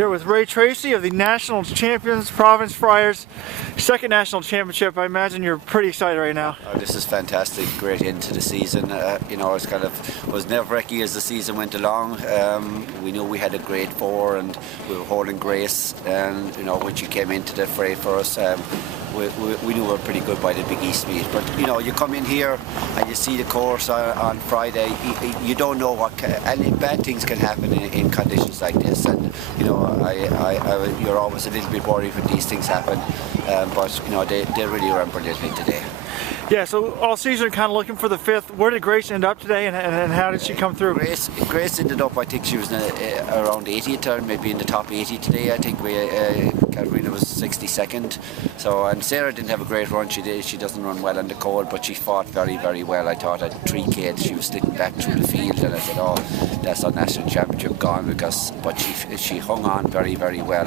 Here with Ray Treacy of the national champions, Providence Friars, second national championship. I imagine you're pretty excited right now. Oh, this is fantastic, great end to the season. It's kind of was nerve-wracking as the season went along. We knew we had a grade 4 and we were holding Grace, and when she came into the fray for us, we knew we were pretty good by the Big East Meet. But you come in here and you see the course on Friday, you don't know and bad things can happen in conditions like this, and you're always a little bit worried when these things happen, but they really ran brilliantly today. Yeah, so all season kind of looking for the 5th. Where did Grace end up today, and how did she come through? Grace ended up, I think she was around 80th, or maybe in the top 80 today. I think Katarina was 62nd. So, and Sarah didn't have a great run. She doesn't run well in the cold, but she fought very, very well. I thought at 3K she was sticking back through the field, and I said, oh, that's our national championship gone, but she hung on very, very well.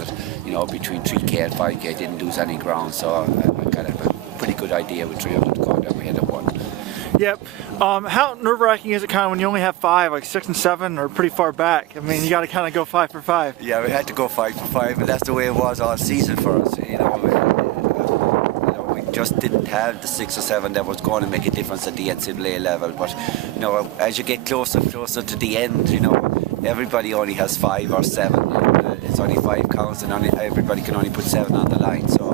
Between 3K and 5K, didn't lose any ground. So I kind of have a pretty good idea with 300 to go that we had a 1. Yep. How nerve-wracking is it kind of when you only have 5, like 6 and 7 are pretty far back? I mean, you got to kind of go 5 for 5. Yeah, we had to go 5 for 5, and that's the way it was all season for us. We just didn't have the 6 or 7 that was going to make a difference at the NCAA level. But as you get closer and closer to the end, everybody only has 5 or 7. It's only 5 counts, and everybody can only put 7 on the line. So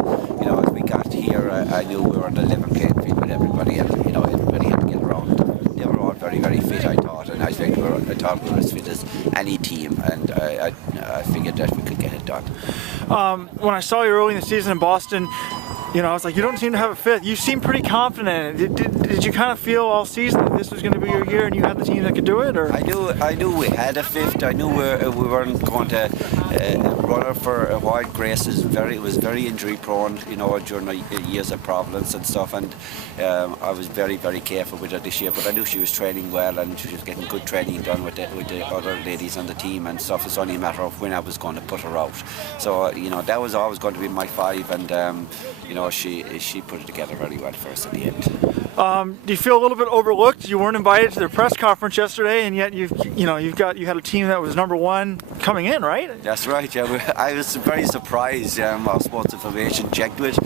as we got here, I knew we were on the level playing field with everybody, and everybody had to get around. They were all very, very fit, I thought, and I thought we were as fit as any team, and I figured that we could get it done. When I saw you early in the season in Boston, I was like, you don't seem to have a 5th. You seem pretty confident in it. Did you kind of feel all season that this was going to be your year and you had the team that could do it? Or? I knew we had a 5th. I knew we weren't going to run her for a while. Grace was very injury prone, during the years of Providence and stuff, and I was very, very careful with her this year. But I knew she was training well and she was getting good training done with the other ladies on the team and stuff. It's only a matter of when I was going to put her out. So that was always going to be my 5, and she put it together very well for us at the end. Do you feel a little bit overlooked? You weren't invited to their press conference yesterday, and yet you had a team that was number 1 coming in, right? That's right. Yeah, I was very surprised. Our sports information checked with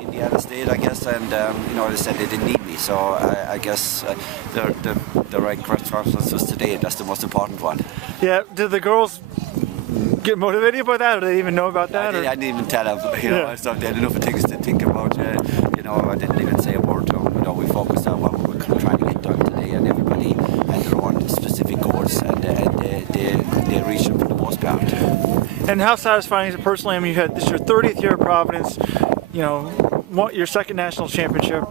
Indiana State, I guess, and they said they didn't need me. So I guess the right press conference was today, and that's the most important one. Yeah. Did the girls get motivated by that, or did they even know about that? I didn't even tell them. They had enough things to think about. I didn't even say a word to them. We focused on what we were trying to get done today, and everybody had their own specific goals, and they reached them for the most part. And how satisfying is it personally? I mean, this is your 30th year at Providence. Your second national championship.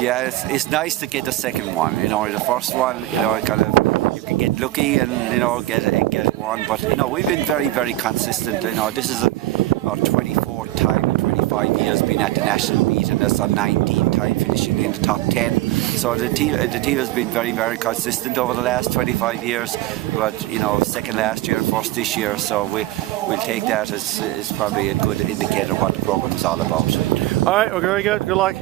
Yeah, it's nice to get the second one. The first one, you can get lucky and get one, but we've been very, very consistent. This is our 24th time in 25 years being at the national meet, and that's our 19th time finishing in the top 10. So the team has been very, very consistent over the last 25 years. But second last year and first this year, so we'll take that as probably a good indicator of what the program is all about. All right, well, very good. Good luck.